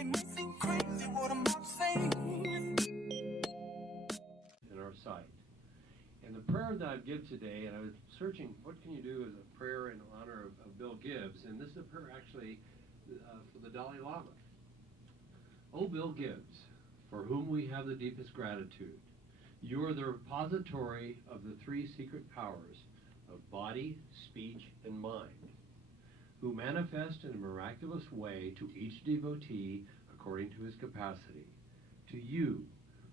It may seem crazy what I'm about to say. In our sight. And the prayer that I've given today, and I was searching, what can you do as a prayer in honor of Bill Gibbs? And this is a prayer actually for the Dalai Lama. Oh, Bill Gibbs, for whom we have the deepest gratitude. You are the repository of the three secret powers of body, speech, and mind, who manifest in a miraculous way to each devotee according to his capacity. To you,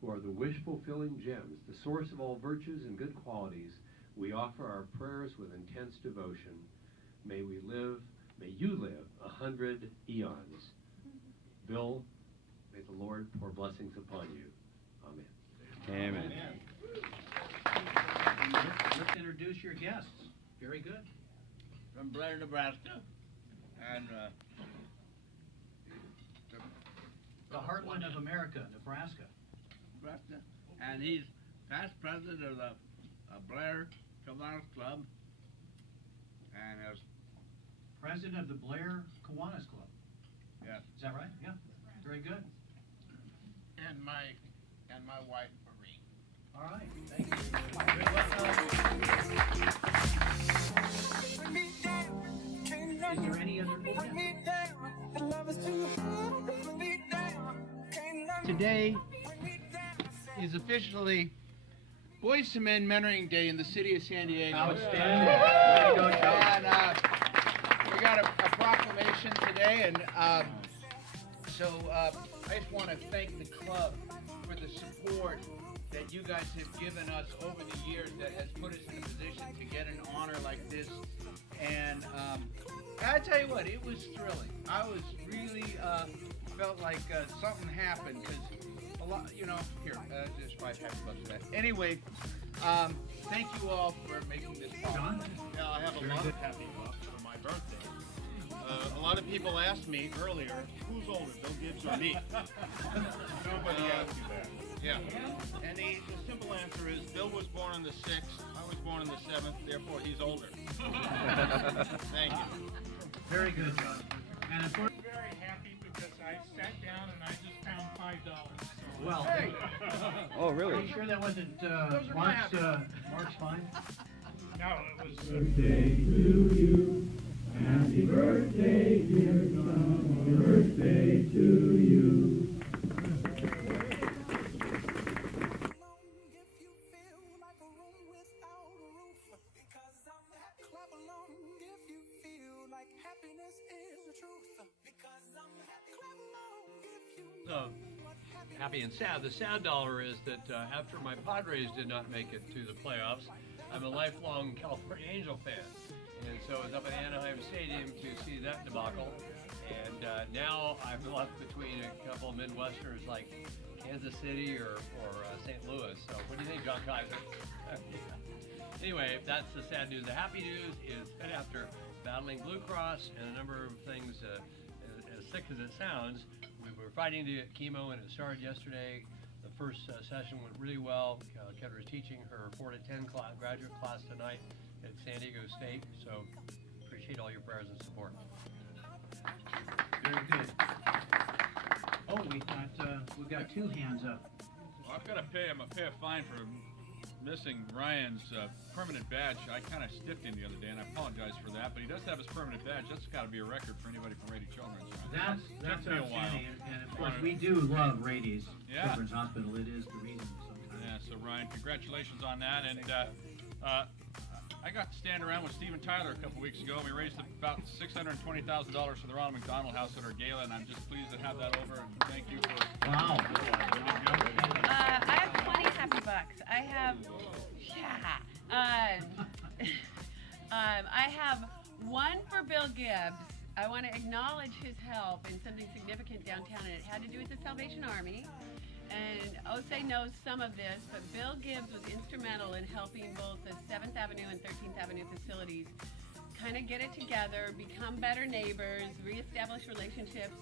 who are the wish-fulfilling gems, the source of all virtues and good qualities, we offer our prayers with intense devotion. May you live 100 eons. Bill, may the Lord pour blessings upon you. Amen. Amen. Let's introduce your guests. Very good. From Blair, Nebraska, and The heartland of America, Nebraska. and he's past president of the Blair Kiwanis Club, and as President of the Blair Kiwanis Club. yeah, Is that right? Yeah. Very good. and my wife Marie. All right. Thank you. Bring me down, can't let Is there any other? bring me down. The love is too hard. Bring me down, can't let Today bring me down. is officially Boys to Men Mentoring Day in the city of San Diego. Outstanding. Way to go, Joe. And we got a proclamation today, and so I just want to thank the club for the support that you guys have given us over the years that has put us in a position to get an honor like this. And I tell you what, it was thrilling. I was really felt like something happened because a lot, here, just $5 happy bucks for that. Anyway, thank you all for making this possible. Yeah, I have a lot of happy bucks for my birthday. A lot of people asked me earlier, who's older, Bill Gibbs or me? Nobody asked you that. Yeah. And the simple answer is Bill was born on the 6th, I was born on the 7th, therefore he's older. Thank you. Very good, John. And of course, I'm very happy because I sat down and I just found $5. So well, Oh, are really? you sure that wasn't Mark's fine? no, it was. Birthday to you. Happy birthday, dear son. Birthday to you. If you feel like a room without a roof, because I'm happy. Clap along if you feel like happiness is the truth, because I'm happy. Clap along if you know what happiness Happy and sad. The sad dollar is that after my Padres did not make it to the playoffs, I'm a lifelong California Angel fan. And so I was up at Anaheim Stadium to see that debacle. And now I'm left between a couple of Midwesterners like Kansas City or St. Louis. So what do you think, John Kaiser? Anyway, that's the sad news. The happy news is that after battling Blue Cross and a number of things, as sick as it sounds, we were fighting to get chemo, and it started yesterday. The first session went really well. Kendra's teaching her 4 to 10 graduate class tonight at San Diego State. So appreciate all your prayers and support. Very good. Oh, we've got two hands up. Well, I've got to pay him a fine for missing Ryan's permanent badge. I kind of stiffed him the other day, and I apologize for that. But he does have his permanent badge. That's got to be a record for anybody from Rady Children's. Right? That's Took me a while. outstanding. And of course, we do love Rady's Yeah. Children's Hospital. It is the reason sometimes. Yeah, so Ryan, congratulations on that. And I got to stand around with Steven Tyler a couple weeks ago, and we raised about $620,000 for the Ronald McDonald House at our gala, and I'm just pleased to have that over, and thank you for... Wow. I have 20 happy bucks. I have one for Bill Gibbs. I want to acknowledge his help in something significant downtown, and it had to do with the Salvation Army. And Osei knows some of this, but Bill Gibbs was instrumental in helping both the 7th Avenue and 13th Avenue facilities kind of get it together, become better neighbors, reestablish relationships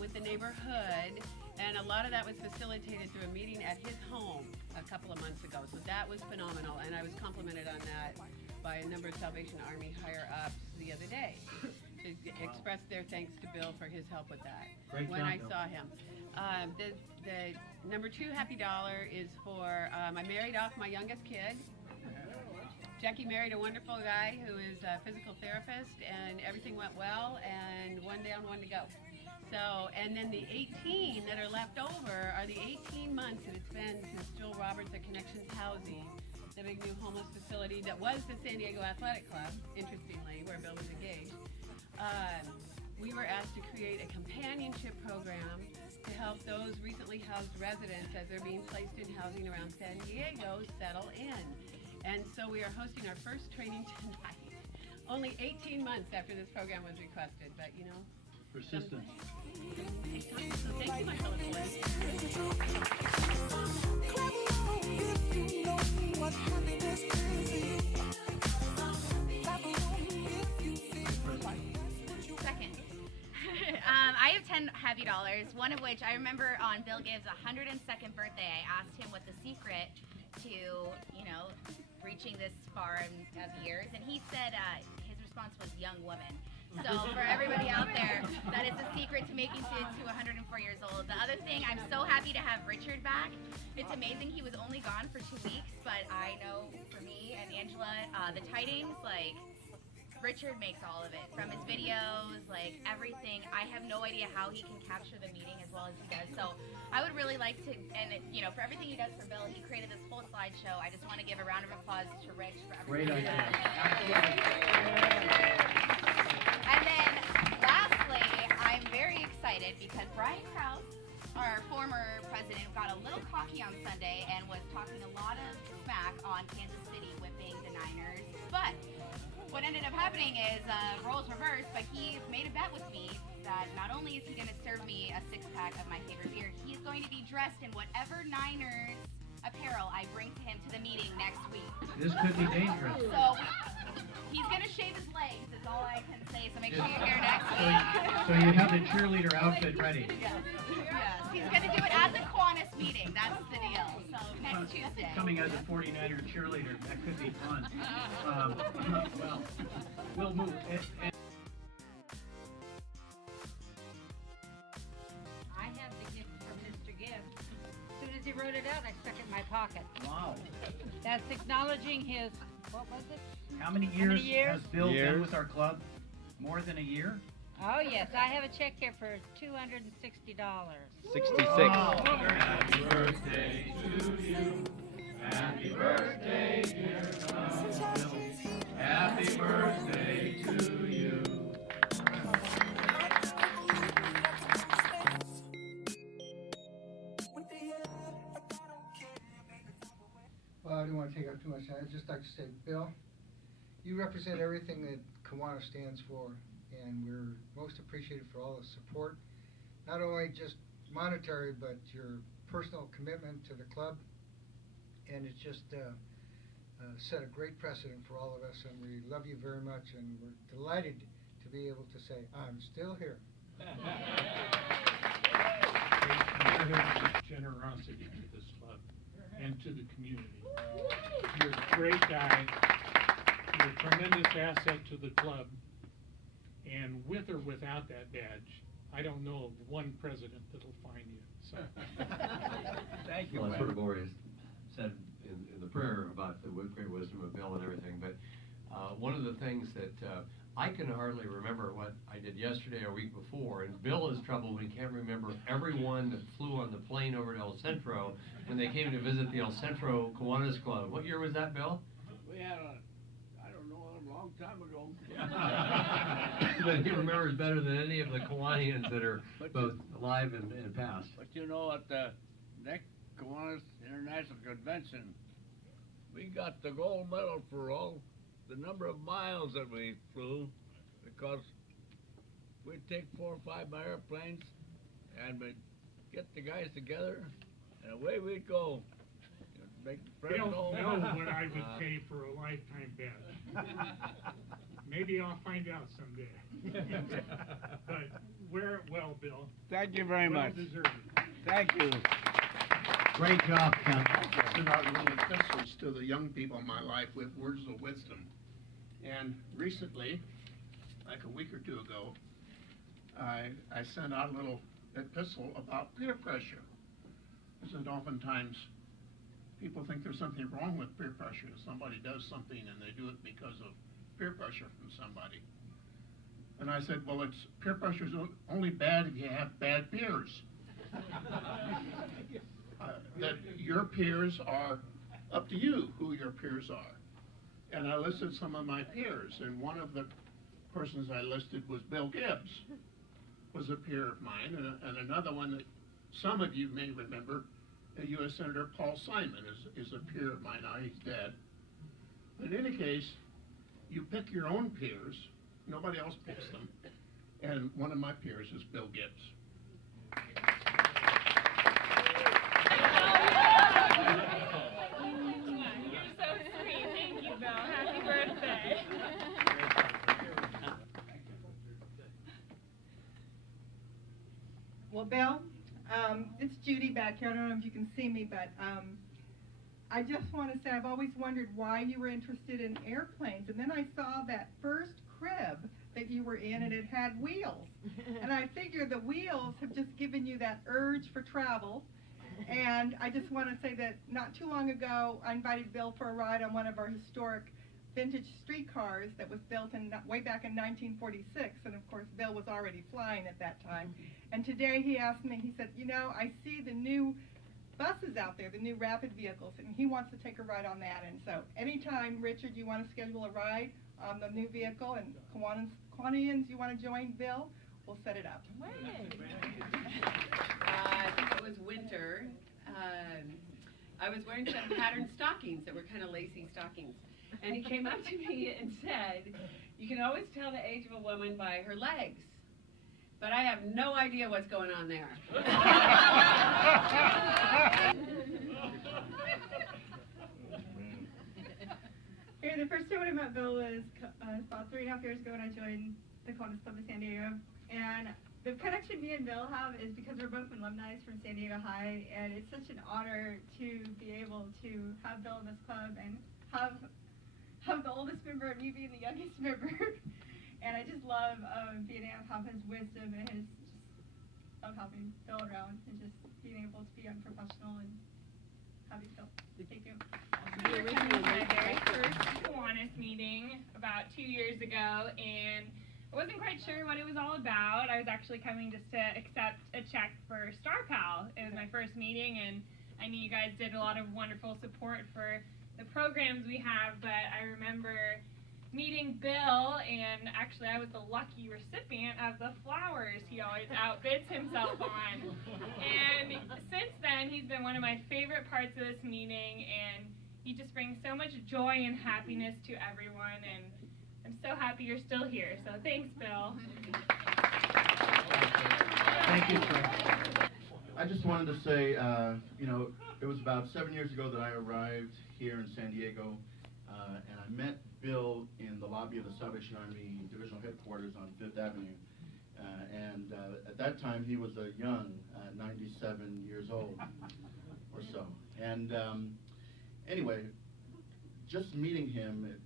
with the neighborhood. And a lot of that was facilitated through a meeting at his home a couple of months ago. So that was phenomenal, and I was complimented on that by a number of Salvation Army higher ups the other day. to express their thanks to Bill for his help with that. Great when job, I Bill. saw him. The number 2 happy dollar is for, I married off my youngest kid. Jackie married a wonderful guy who is a physical therapist, and everything went well, and one down, one to go. So, and then the 18 that are left over are the 18 months that it's been since Joel Roberts at Connections Housing, the big new homeless facility that was the San Diego Athletic Club, interestingly, where Bill was engaged. We were asked to create a companionship program to help those recently housed residents as they're being placed in housing around San Diego settle in. And so we are hosting our first training tonight, only 18 months after this program was requested, but you know. Persistence. Take time. So thank you, my fellow boys. Second. I have 10 heavy dollars, one of which I remember on Bill Gibbs' 102nd birthday, I asked him what the secret to, you know, reaching this far of years, and he said his response was young woman. So for everybody out there, that is the secret to making it to 104 years old. The other thing, I'm so happy to have Richard back. It's amazing he was only gone for 2 weeks, but I know for me and Angela, the tidings, like, Richard makes all of it, from his videos, like everything. I have no idea how he can capture the meeting as well as he does. So I would really like to, and you know, for everything he does for Bill, he created this whole slideshow. I just want to give a round of applause to Rich for everything he does. And then lastly, I'm very excited because Brian Krause, our former president, got a little cocky on Sunday and was talking a lot of smack on Kansas City whipping the Niners. But what ended up happening is roles reversed, but he made a bet with me that not only is he going to serve me a 6-pack of my favorite beer, he is going to be dressed in whatever Niners apparel I bring to him to the meeting next week. This could be dangerous. So he's going to shave his legs, is all I can say, so make sure you're here next week. So you have the cheerleader outfit ready. Yes. He's going to do it at the Kiwanis meeting. That's the deal. So next Tuesday. Coming as a 49er cheerleader, that could be fun. Well, we'll move. I have the gift from Mr. Gibbs. As soon as he wrote it out, I stuck it in my pocket. Wow. That's acknowledging his, what was it? How many years has Bill been with our club? More than a year? Oh, yes. I have a check here for $260. 66. Wow. Happy birthday to you. Happy birthday, dear Bill. Happy birthday to you. Well, I don't want to take up too much time. I'd just like to say, Bill, you represent everything that Kiwanis stands for, and we're most appreciative for all the support, not only just monetary, but your personal commitment to the club, and it's just set a great precedent for all of us, and we love you very much, and we're delighted to be able to say, I'm still here. Generosity to this club and to the community. You're a great guy. You're a tremendous asset to the club. And with or without that badge, I don't know of one president that'll find you. So. Thank you. Well, that's sort of already said in the prayer about the great wisdom of Bill and everything, but one of the things that I can hardly remember what I did yesterday or week before, and Bill is troubled when he can't remember everyone that flew on the plane over to El Centro when they came to visit the El Centro Kiwanis Club. What year was that, Bill? We had I don't know, a long time ago. But he remembers better than any of the Kiwanians that are both alive and past. But you know, at the next Kiwanis International Convention, we got the gold medal for all the number of miles that we flew, because we'd take 4 or 5 airplanes and we'd get the guys together and away we'd go. Make I don't know what I would pay for a lifetime badge. Maybe I'll find out someday. But wear it well, Bill. Thank you very much. Well deserved. Thank you. Great job, Ken. Send out little epistles to the young people in my life with words of wisdom. And recently, I like a week or two ago, I sent out a little epistle about peer pressure. I said oftentimes people think there's something wrong with peer pressure. Somebody does something and they do it because of peer pressure from somebody. And I said, well, peer pressure is only bad if you have bad peers. That your peers are up to you who your peers are. And I listed some of my peers, and one of the persons I listed was Bill Gibbs, was a peer of mine, and another one that some of you may remember, U.S. Senator Paul Simon is a peer of mine. Now he's dead. But in any case, you pick your own peers. Nobody else picks them. And one of my peers is Bill Gibbs. You're so sweet. Thank you, Bill. Happy birthday. Well, Bill, it's Judy back here. I don't know if you can see me, but I just want to say I've always wondered why you were interested in airplanes. And then I saw that first crib that you were in, and it had wheels. And I figure the wheels have just given you that urge for travel. And I just want to say that not too long ago, I invited Bill for a ride on one of our historic vintage streetcars that was built way back in 1946. And of course, Bill was already flying at that time. And today he asked me, he said, you know, I see the new buses out there, the new rapid vehicles, and he wants to take a ride on that. And so anytime, Richard, you want to schedule a ride on the new vehicle, and Kiwanis, you want to join Bill, we'll set it up. I think it was winter. I was wearing some patterned stockings that were kind of lacy stockings. And he came up to me and said, you can always tell the age of a woman by her legs. But I have no idea what's going on there. Here, the first time when I met Bill was about 3.5 years ago when I joined the Kiwanis Club of San Diego. And the connection me and Bill have is because we're both alumni from San Diego High, and it's such an honor to be able to have Bill in this club and have the oldest member and me being the youngest member. And I just love being able to have his wisdom and his just of having Bill around and just being able to be unprofessional and having Bill. Thank you. I attended my very first Kiwanis meeting about 2 years ago, and I wasn't quite sure what it was all about. I was actually coming just to accept a check for Star Pal. It was my first meeting, and I knew you guys did a lot of wonderful support for the programs we have, but I remember meeting Bill, and actually I was the lucky recipient of the flowers he always outbids himself on. And since then, he's been one of my favorite parts of this meeting, and he just brings so much joy and happiness to everyone, and I'm so happy you're still here, so thanks, Bill. Thank you, sir. I just wanted to say, you know, it was about 7 years ago that I arrived here in San Diego, and I met Bill in the lobby of the Salvation Army Divisional Headquarters on 5th Avenue. And at that time, he was a young, 97 years old or so. And anyway, just meeting him,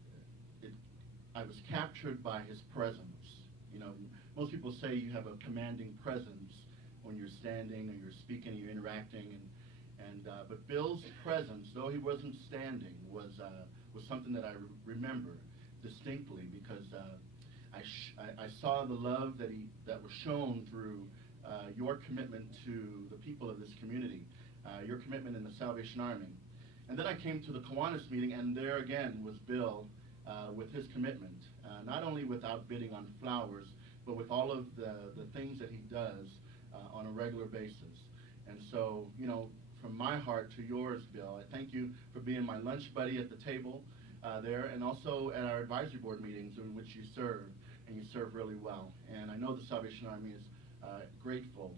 I was captured by his presence. You know, most people say you have a commanding presence when you're standing or you're speaking or you're interacting, but Bill's presence, though he wasn't standing, was something that I remember distinctly, because I saw the love that was shown through your commitment to the people of this community, your commitment in the Salvation Army. And then I came to the Kiwanis meeting, and there again was Bill with his commitment, not only with outbidding on flowers, but with all of the things that he does on a regular basis. And so, you know, from my heart to yours, Bill, I thank you for being my lunch buddy at the table there, and also at our advisory board meetings in which you serve, and you serve really well. And I know the Salvation Army is grateful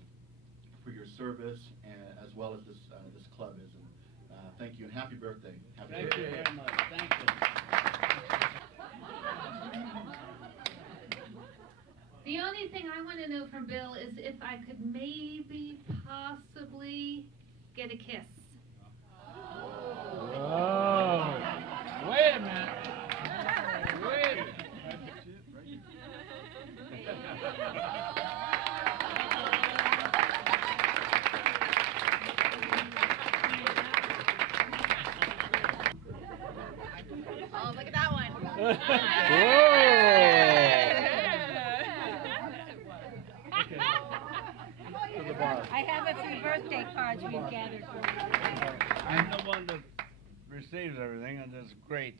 for your service, as well as this club is. And thank you, and happy birthday. Thank you very much. Thank you. The only thing I want to know from Bill is if I could maybe possibly get a kiss. Oh, wait a minute. Wait a minute. To the bar. I have a few birthday cards we've gathered for you. I'm the one that receives everything, and that's great.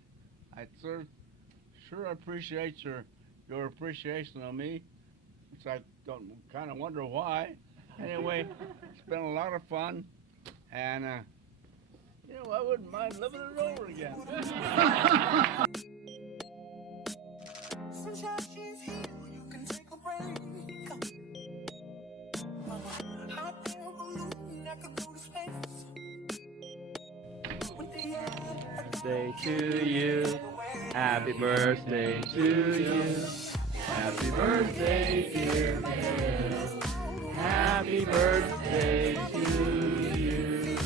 I sure appreciate your appreciation of me. It's I don't kind of wonder why. Anyway, it's been a lot of fun, and you know, I wouldn't mind living it over again. Sunshine, she's here, you can take a break. Hot air balloon that could go to space. Birthday to you. Happy birthday to you. Happy birthday, dear Bill. Happy birthday to you.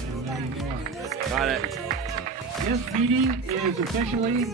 Got it. This meeting is officially